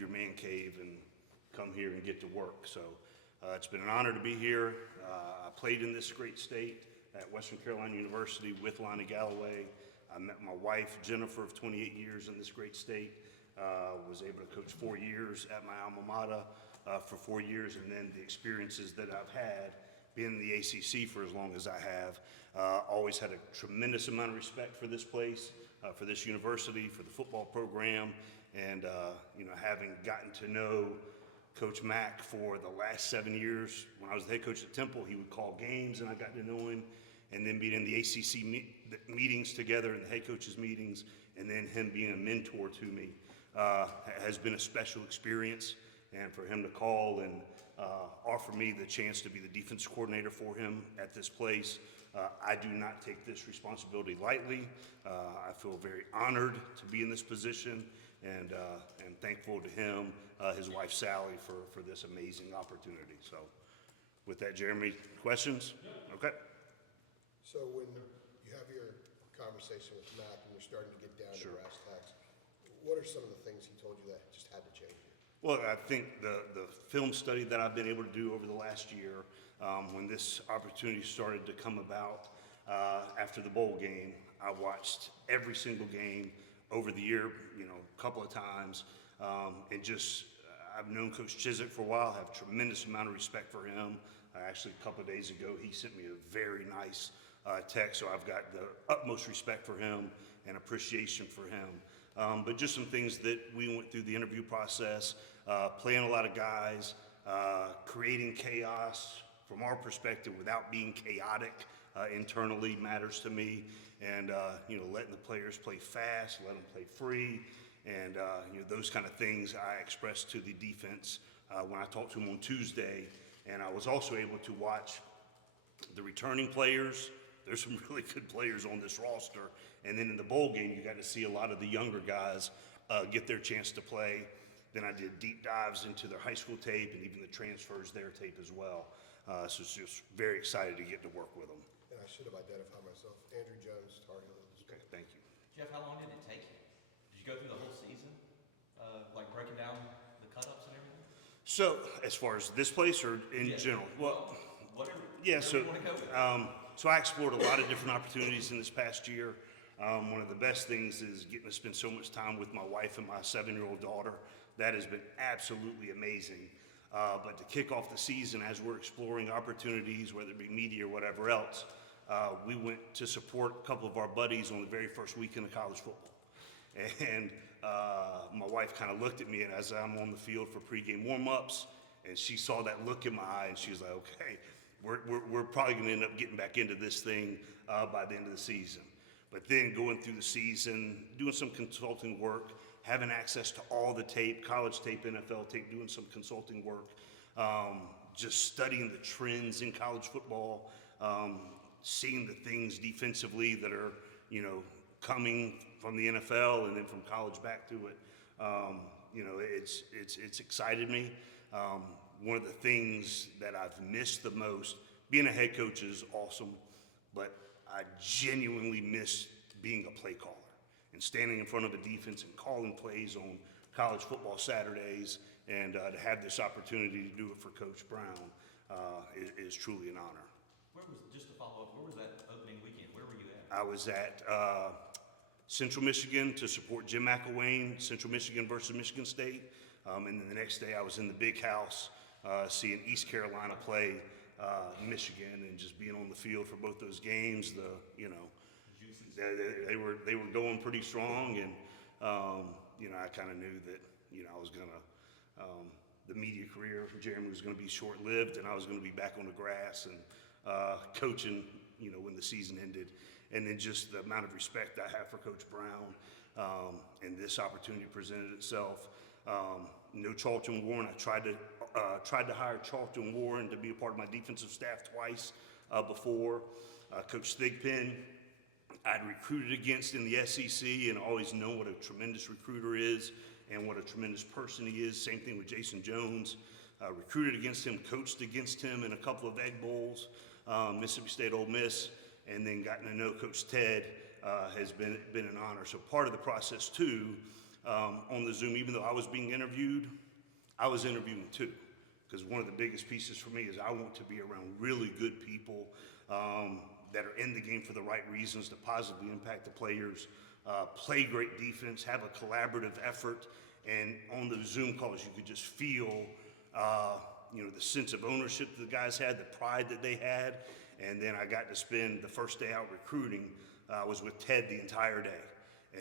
your man cave and come here and get to work. So it's been an honor to be here. I played in this great state at Western Carolina University with Lonnie Galloway. I met my wife, Jennifer, of 28 years in this great state. Was able to coach 4 years at my alma mater for 4 years, and then the experiences that I've had being in the ACC for as long as I have. Always had a tremendous amount of respect for this place, for this university, for the football program, and having gotten to know Coach Mack for the last 7 years. When I was the head coach at Temple, he would call games, and I got to know him. And then being in the ACC meetings together, and the head coaches meetings, and then him being a mentor to me has been a special experience. And for him to call and offer me the chance to be the defense coordinator for him at this place, I do not take this responsibility lightly. I feel very honored to be in this position, and thankful to him, his wife Sally, for this amazing opportunity. So with that, Jeremy, questions? Okay. So when you have your conversation with Mac and you're starting to get down to brass tacks, what are some of the things he told you that just had to change? Well, I think the film study that I've been able to do over the last year, when this opportunity started to come about after the bowl game, I watched every single game over the year, a couple of times, and just I've known Coach Chizik for a while, have a tremendous amount of respect for him. Actually, a couple of days ago, he sent me a very nice text, so I've got the utmost respect for him and appreciation for him. But just some things that we went through the interview process, playing a lot of guys, creating chaos from our perspective without being chaotic internally matters to me, and letting the players play fast, let them play free, and those kind of things I expressed to the defense when I talked to them on Tuesday. And I was also able to watch the returning players. There's some really good players on this roster. And then in the bowl game, you got to see a lot of the younger guys get their chance to play. Then I did deep dives into their high school tape and even the transfers, their tape as well. So it's just very excited to get to work with them. And I should have identified myself. Andrew Jones, Tar Heels. Okay, thank you. Geoff, how long did it take you? Did you go through the whole season, like breaking down the cut-ups and everything? So as far as this place or in general? Well, whatever. Yeah, so you want to go with. so I explored a lot of different opportunities in this past year. One of the best things is getting to spend so much time with my wife and my 7-year-old daughter. That has been absolutely amazing. But to kick off the season, as we're exploring opportunities, whether it be media or whatever else, we went to support a couple of our buddies on the very first weekend of college football. And my wife kind of looked at me, and as I'm on the field for pregame warm-ups, and she saw that look in my eye, and she was like, okay, we're probably going to end up getting back into this thing by the end of the season. But then going through the season, doing some consulting work, having access to all the tape, college tape, NFL tape, doing some consulting work, just studying the trends in college football, seeing the things defensively that are, coming from the NFL and then from college back to it. It's excited me. One of the things that I've missed the most, being a head coach is awesome, but I genuinely miss being a play caller and standing in front of a defense and calling plays on college football Saturdays, and to have this opportunity to do it for Coach Brown is truly an honor. Just to follow up, where was that opening weekend? Where were you at? I was at Central Michigan to support Jim McElwain, Central Michigan versus Michigan State. And then the next day I was in the big house seeing East Carolina play Michigan, and just being on the field for both those games. They were going pretty strong, and I kind of knew that I was gonna the media career for Jeremy was going to be short-lived, and I was going to be back on the grass and coaching when the season ended. And then just the amount of respect I have for Coach Brown, and this opportunity presented itself. No Charlton Warren. I tried to hire Charlton Warren to be a part of my defensive staff twice before. Coach Thigpen, I'd recruited against in the SEC, and always known what a tremendous recruiter is and what a tremendous person he is. Same thing with Jason Jones. Recruited against him, coached against him in a couple of Egg Bowls, Mississippi State, Ole Miss, and then gotten to know Coach Ted has been an honor. So part of the process too on the Zoom, even though I was being interviewed, I was interviewing too. Because one of the biggest pieces for me is I want to be around really good people that are in the game for the right reasons to positively impact the players, play great defense, have a collaborative effort. And on the Zoom calls, you could just feel, the sense of ownership the guys had, the pride that they had. And then I got to spend the first day out recruiting, was with Ted the entire day,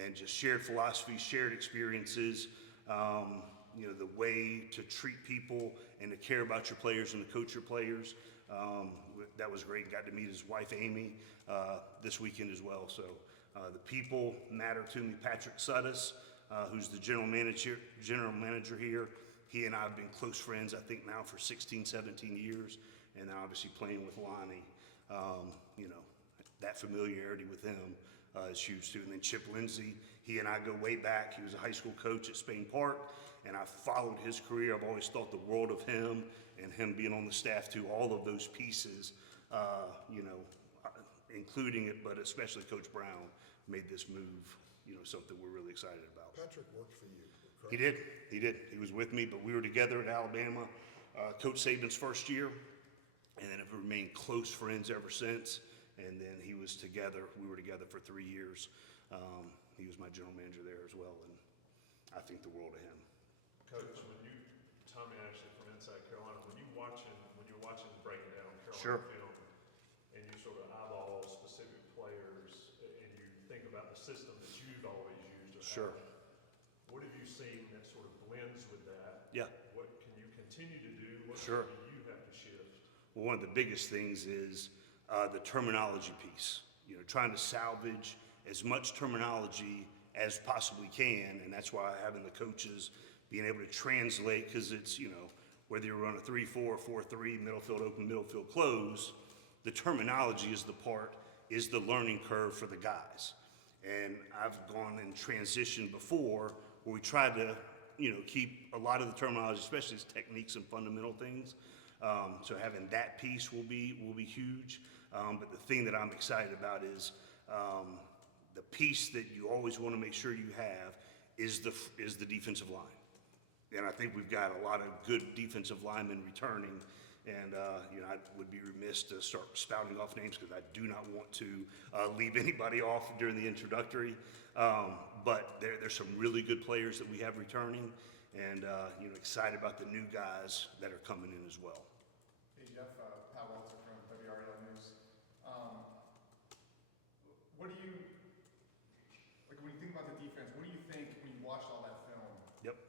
and just shared philosophies, shared experiences, the way to treat people and to care about your players and to coach your players. That was great. Got to meet his wife, Amy, this weekend as well. So the people matter to me. Patrick Suttis, who's the general manager here, he and I have been close friends, I think now for 16, 17 years. And then obviously playing with Lonnie, that familiarity with him is huge too. And then Chip Lindsey, he and I go way back. He was a high school coach at Spain Park, and I followed his career. I've always thought the world of him, and him being on the staff too, all of those pieces, including it, but especially Coach Brown made this move, something we're really excited about. Patrick worked for you, correct? He did. He was with me, but we were together at Alabama, Coach Saban's first year, and then have remained close friends ever since. And then we were together for 3 years. He was my general manager there as well, and I think the world of him. Coach, Tommy Ashley from Inside Carolina, when you're watching breaking down Carolina Sure. film, and you sort of eyeball specific players, and you think about the system that you've always used, Sure. What have you seen that sort of blends with that? Yeah. What can you continue to do? What Sure. do you have to shift? Well, one of the biggest things is the terminology piece. Trying to salvage as much terminology as possibly can, and that's why having the coaches being able to translate, because it's, whether you run a 3-4, 4-3, middle field open, middle field close, the terminology is the learning curve for the guys. And I've gone in transition before where we tried to, keep a lot of the terminology, especially its techniques and fundamental things. So having that piece will be huge. But the thing that I'm excited about is the piece that you always want to make sure you have is the defensive line. And I think we've got a lot of good defensive linemen returning. And, I would be remiss to start spouting off names because I do not want to leave anybody off during the introductory. But there's some really good players that we have returning, and, excited about the new guys that are coming in as well. Hey, Geoff, Pat Walter from WRL News. What do you, when you think about the defense, what do you think when you watched all that film? Yep.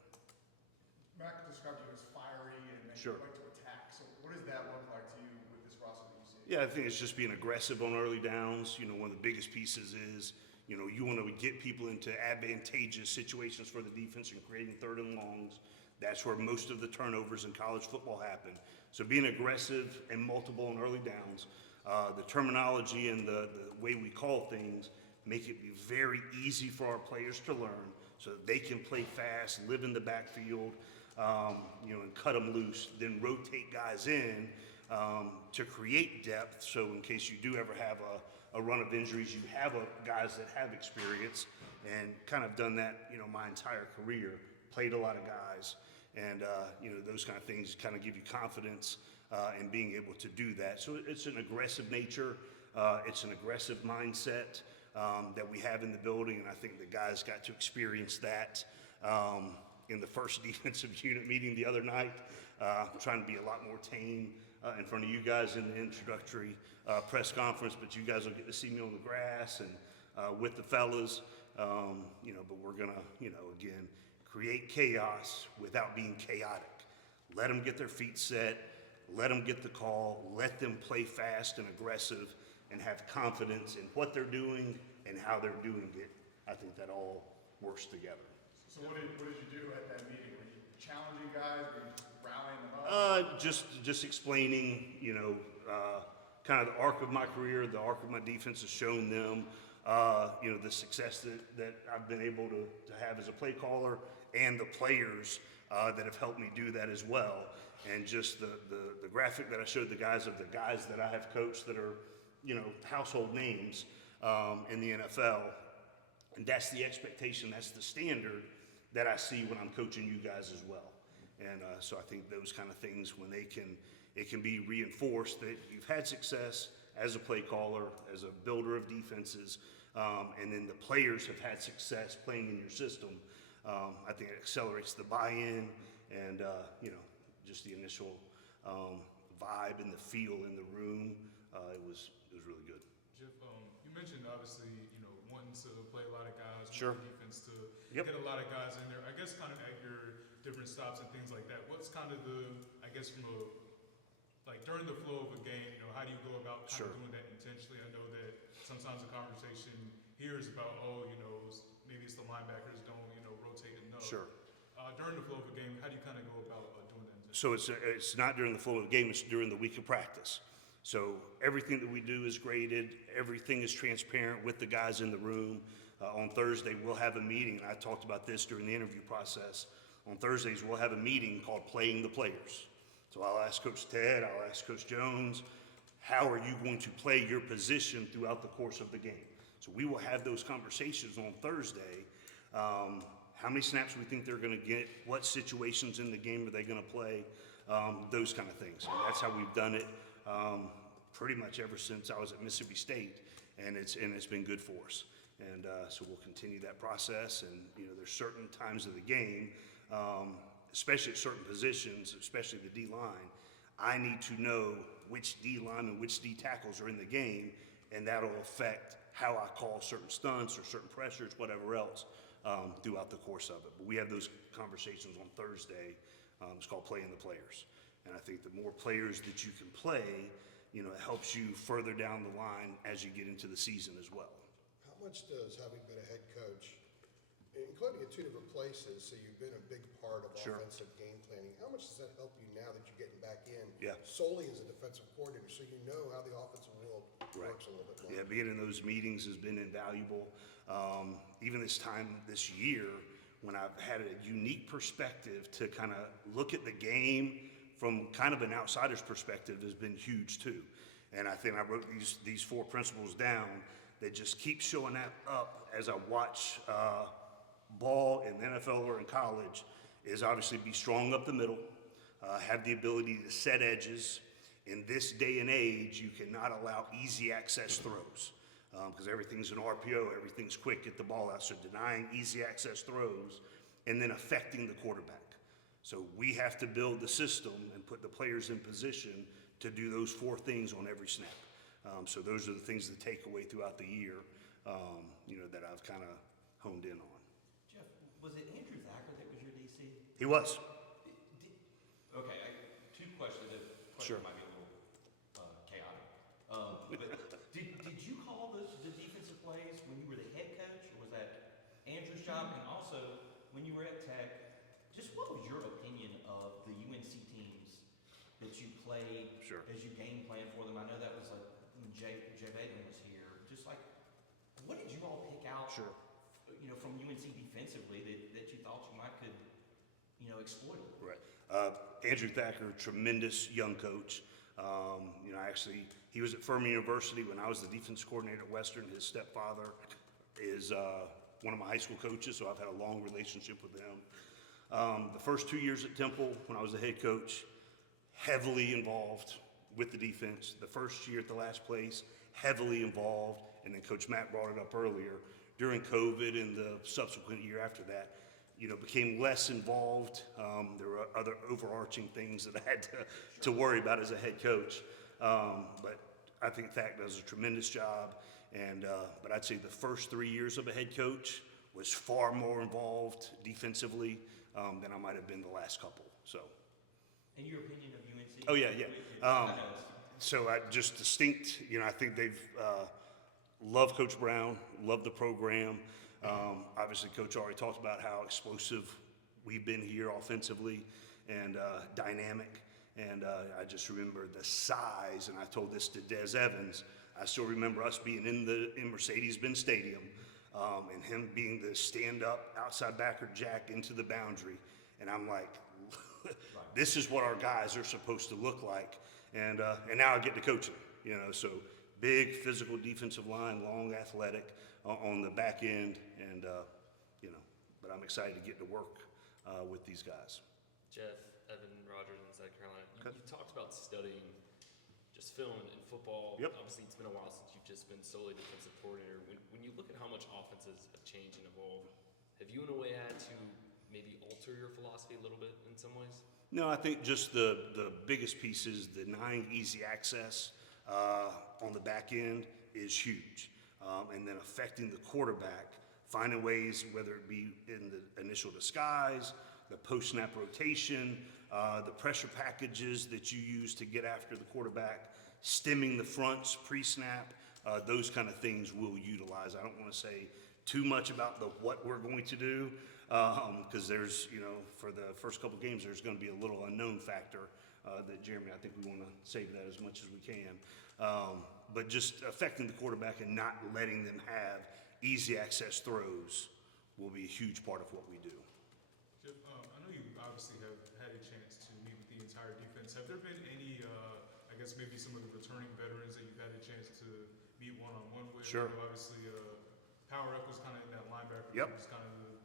Mac described you as fiery and then Sure. like to attack. So what does that look like to you with this roster that you see? Yeah, I think it's just being aggressive on early downs. One of the biggest pieces is, you want to get people into advantageous situations for the defense and creating third and longs. That's where most of the turnovers in college football happen. So being aggressive and multiple on early downs, the terminology and the way we call things make it be very easy for our players to learn so that they can play fast, live in the backfield, and cut them loose, then rotate guys in to create depth. So in case you do ever have a run of injuries, you have guys that have experience, and kind of done that, my entire career, played a lot of guys, and, those kind of things kind of give you confidence in being able to do that. So it's an aggressive nature, it's an aggressive mindset that we have in the building, and I think the guys got to experience that in the first defensive unit meeting the other night. Trying to be a lot more tame in front of you guys in the introductory press conference, but you guys will get to see me on the grass and with the fellas, but we're gonna, again, create chaos without being chaotic. Let them get their feet set, let them get the call, let them play fast and aggressive and have confidence in what they're doing and how they're doing it. I think that all works together. So what did you do at that meeting? Were you challenging guys? Were you just rallying them up? Just explaining, kind of the arc of my career, the arc of my defense has shown them, the success that I've been able to have as a play caller, and the players that have helped me do that as well. And just the graphic that I showed the guys of the guys that I have coached that are, household names in the NFL. And that's the expectation, that's the standard. that I see when I'm coaching you guys as well. And so I think those kind of things, when it can be reinforced that you've had success as a play caller, as a builder of defenses, and then the players have had success playing in your system. I think it accelerates the buy-in and, just the initial vibe and the feel in the room. It was really good. Geoff, you mentioned obviously, wanting to play a lot of guys, Sure. wanting defense to Yep. get a lot of guys in there. I guess kind of at your different stops and things like that, what's kind of during the flow of a game, how do you go about kind Sure. of doing that intentionally? I know that sometimes the conversation here is about, maybe it's the linebackers don't, rotate enough. Sure. During the flow of a game, how do you kind of go about doing that intentionally? So it's not during the flow of the game, it's during the week of practice. So everything that we do is graded, everything is transparent with the guys in the room. On Thursday, we'll have a meeting, and I talked about this during the interview process. On Thursdays, we'll have a meeting called Playing the Players. So I'll ask Coach Ted, I'll ask Coach Jones, how are you going to play your position throughout the course of the game? So we will have those conversations on Thursday. How many snaps we think they're going to get, what situations in the game are they going to play, those kind of things. And that's how we've done it pretty much ever since I was at Mississippi State, and it's been good for us. And so we'll continue that process. And there's certain times of the game, especially at certain positions, especially the D-line, I need to know which D-line and which D tackles are in the game, and that'll affect how I call certain stunts or certain pressures, whatever else, throughout the course of it. But we have those conversations on Thursday. It's called Playing the Players. And I think the more players that you can play, it helps you further down the line as you get into the season as well. How much does having been a head coach, including at two different places, so you've been a big part of Sure. offensive game planning, how much does that help you now that you're getting back in Yeah. solely as a defensive coordinator, so you know how the offensive world Right. works a little bit more? Yeah, being in those meetings has been invaluable. Even this time this year, when I've had a unique perspective to kind of look at the game from kind of an outsider's perspective has been huge too. And I think I wrote these 4 principles down that just keep showing that up as I watch ball in the NFL or in college, is obviously be strong up the middle, have the ability to set edges. In this day and age, you cannot allow easy access throws because everything's an RPO, everything's quick, get the ball out. So denying easy access throws and then affecting the quarterback. So we have to build the system and put the players in position to do those 4 things on every snap. So those are the things that take away throughout the year, that I've kind of honed in on. Geoff, was it Andrew Thacker that was your DC? He was. Okay, 2 questions. The question Sure. might be a little chaotic. But did you call the defensive plays when you were the head coach, or was that Andrew's job? And also, when you were at Tech, just what was your opinion of the UNC teams that you played Sure. as you game plan for them? I know that was like when Jay Bateman was here. Just like, what did you all pick out? Sure. From UNC defensively that you thought you might could, exploit? Right. Andrew Thacker, tremendous young coach. He was at Furman University when I was the defense coordinator at Western. His stepfather is one of my high school coaches, so I've had a long relationship with him. The first 2 years at Temple, when I was the head coach, heavily involved with the defense. The first year at the last place, heavily involved. And then Coach Matt brought it up earlier. During COVID and the subsequent year after that, became less involved. There were other overarching things that I had to worry about as a head coach. But I think Thack does a tremendous job. But I'd say the first 3 years of a head coach was far more involved defensively than I might have been the last couple. So. And your opinion of UNC? Oh yeah. So just distinct. I think they've love Coach Brown, love the program. Obviously, Coach already talked about how explosive we've been here offensively and dynamic. And I just remember the size, and I told this to Des Evans. I still remember us being in Mercedes-Benz Stadium and him being the stand-up outside backer jack into the boundary. And I'm like, this is what our guys are supposed to look like. And now I get to coach them, so big physical defensive line, long athletic on the back end. And, but but I'm excited to get to work with these guys. Geoff, Evan, Rogers in South Carolina. Okay. You talked about studying just film and football. Yep. Obviously, it's been a while since you've just been solely defensive coordinator. When you look at how much offenses have changed and evolved, have you in a way had to maybe alter your philosophy a little bit in some ways? No, I think just the biggest piece is denying easy access on the back end is huge. And then affecting the quarterback, finding ways, whether it be in the initial disguise, the post-snap rotation, the pressure packages that you use to get after the quarterback, stemming the fronts pre-snap, those kind of things we'll utilize. I don't want to say too much about what we're going to do, because there's, for the first couple games, there's going to be a little unknown factor that Jeremy, I think we want to save that as much as we can. But just affecting the quarterback and not letting them have easy access throws will be a huge part of what we do. Geoff, I know you obviously have had a chance to meet with the entire defense. Have there been any, I guess maybe some of the returning veterans that you've had a chance to meet one-on-one with? Sure. You know, obviously, Power Up was kind of in that linebacker. Yep. Was kind of the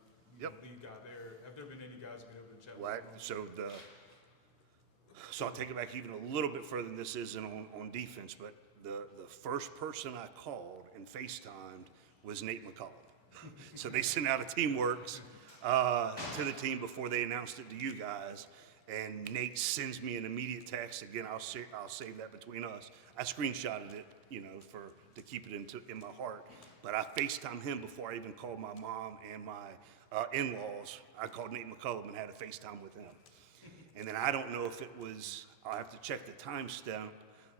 Yep. lead guy there. Have there been any guys you've been able to chat Well, with? so I'll take it back even a little bit further than this isn't on defense, but the first person I called and FaceTimed was Nate McCullum. So they sent out a Teamworks to the team before they announced it to you guys, and Nate sends me an immediate text. Again, I'll save that between us. I screenshotted it, to keep it in my heart. But I FaceTimed him before I even called my mom and my in-laws. I called Nate McCullum and had a FaceTime with him. And then I don't know if it was, I'll have to check the timestamp,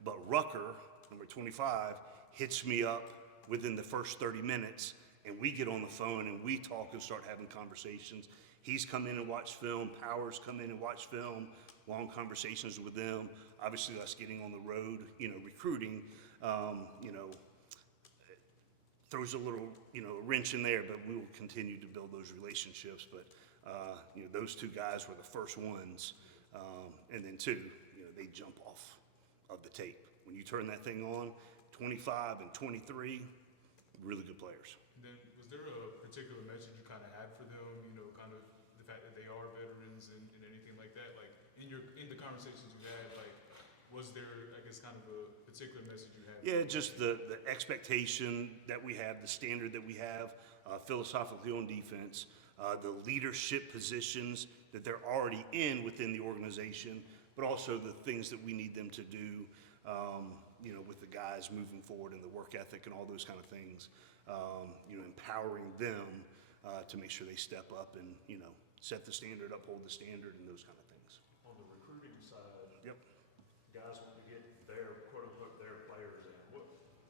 but Rucker, number 25, hits me up within the first 30 minutes, and we get on the phone and we talk and start having conversations. He's come in and watched film, Powers come in and watched film, long conversations with them. Obviously, us getting on the road, recruiting, throws a little, wrench in there, but we will continue to build those relationships. But, those two guys were the first ones. And then two, they jump off of the tape. When you turn that thing on, 25 and 23, really good players. And then was there a particular message you kind of had for them, kind of the fact that they are veterans and anything like that? Like in the conversations you had, like was there, I guess, kind of a particular message you had? Yeah, just the expectation that we have, the standard that we have philosophically on defense, the leadership positions that they're already in within the organization, but also the things that we need them to do, with the guys moving forward and the work ethic and all those kind of things, empowering them to make sure they step up and, set the standard, uphold the standard, and those kind of things. On the recruiting side, Yep. guys want to get their, quote unquote, their players in.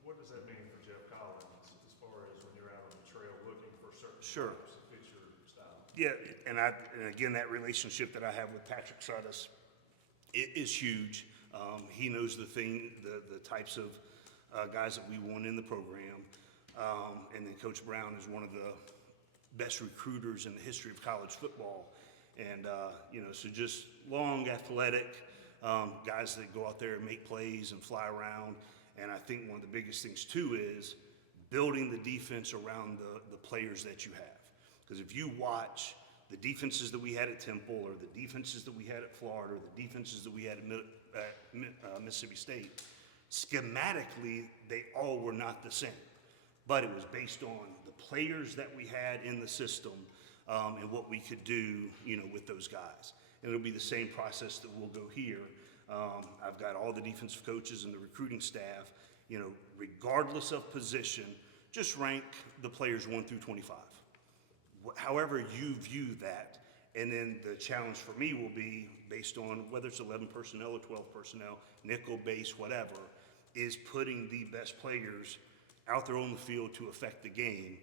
What does that mean for Geoff Collins as far as when you're out on the trail looking for certain Sure. types that fit your style? Yeah, and again, that relationship that I have with Patrick Suddas, it is huge. He knows the types of guys that we want in the program. And then Coach Brown is one of the best recruiters in the history of college football. And, so just long, athletic guys that go out there and make plays and fly around. And I think one of the biggest things, too, is building the defense around the players that you have. Because if you watch the defenses that we had at Temple or the defenses that we had at Florida or the defenses that we had at Mississippi State, schematically, they all were not the same. But it was based on the players that we had in the system and what we could do, with those guys. And it'll be the same process that we'll go here. I've got all the defensive coaches and the recruiting staff, regardless of position, just rank the players 1 through 25. However you view that. And then the challenge for me will be based on whether it's 11 personnel or 12 personnel, nickel, base, whatever, is putting the best players out there on the field to affect the game.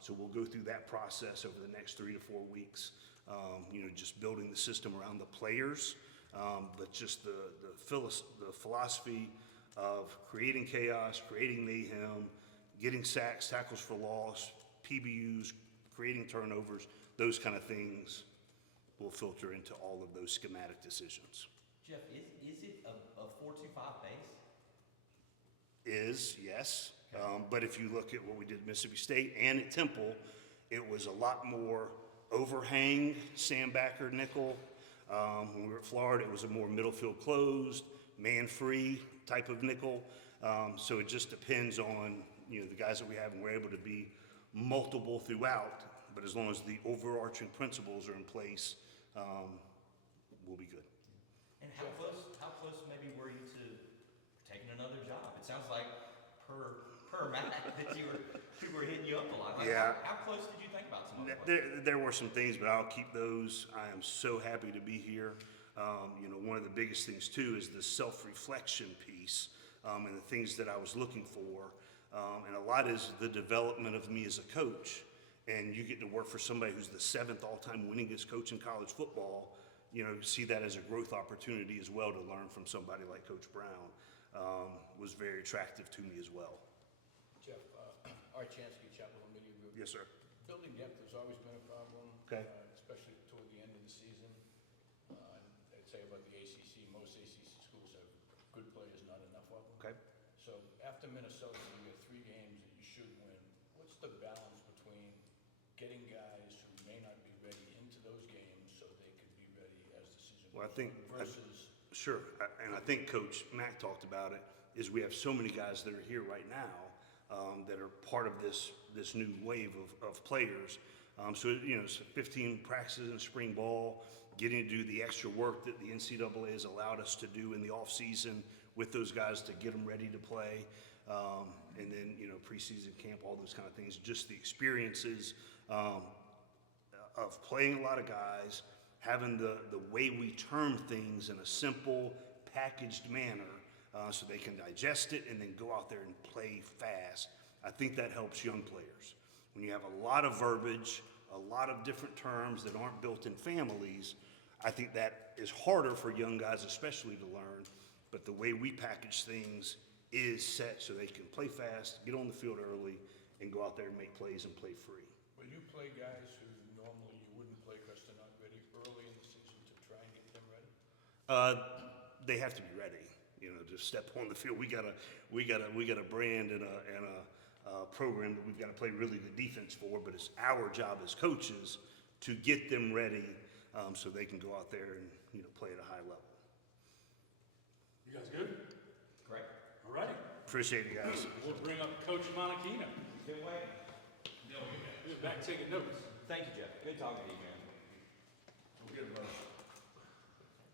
So we'll go through that process over the next 3 to 4 weeks, just building the system around the players, but just the philosophy of creating chaos, creating mayhem, getting sacks, tackles for loss, PBUs, creating turnovers, those kind of things will filter into all of those schematic decisions. Geoff, is it a 4-2-5 base? Yes. But if you look at what we did at Mississippi State and at Temple, It was a lot more overhang, sandbacker, nickel. When we were at Florida, it was a more middle field closed, man-free type of nickel. So it just depends on, the guys that we have, and we're able to be multiple throughout, but as long as the overarching principles are in place, we'll be good. And how close maybe were you to taking another job? It sounds like per Matt that you were hitting you up a lot. Like, Yeah. How close did you think about some of that? There were some things, but I'll keep those. I am so happy to be here. One of the biggest things too is the self-reflection piece, and the things that I was looking for. And a lot is the development of me as a coach. And you get to work for somebody who's the 7th all-time winningest coach in college football. See that as a growth opportunity as well, to learn from somebody like Coach Brown, was very attractive to me as well. Geoff, Art Chansky, Chapel and Media Group. Yes, sir. Building depth has always been a problem. Okay. Especially toward the end of the season. I'd say about the ACC, most ACC schools have good players, not enough of them. Okay. So after Minnesota, you get 3 games that you should win. What's the balance between getting guys who may not be ready into those games so they could be ready as the season Well, I goes think, on versus sure, and I think Coach Mack talked about it, is we have so many guys that are here right now, that are part of this new wave of players. So, it's 15 practices in spring ball, getting to do the extra work that the NCAA has allowed us to do in the offseason with those guys to get them ready to play. And then, preseason camp, all those kind of things, just the experiences of playing a lot of guys, having the way we term things in a simple, packaged manner, so they can digest it and then go out there and play fast. I think that helps young players. When you have a lot of verbiage, a lot of different terms that aren't built in families, I think that is harder for young guys especially to learn. But the way we package things is set so they can play fast, get on the field early, and go out there and make plays and play free. will you play guys who normally you wouldn't play because they're not ready early in the season to try and get them ready? They have to be ready, to step on the field. We got a brand and a program that we've got to play really good defense for, but it's our job as coaches to get them ready, so they can go out there and play at a high level. You guys good? Great. All righty. Appreciate it, guys. We'll bring up Coach Monachino. Good way. We're back taking notes. Thank you, Geoff. Good talking to you, man. We'll get him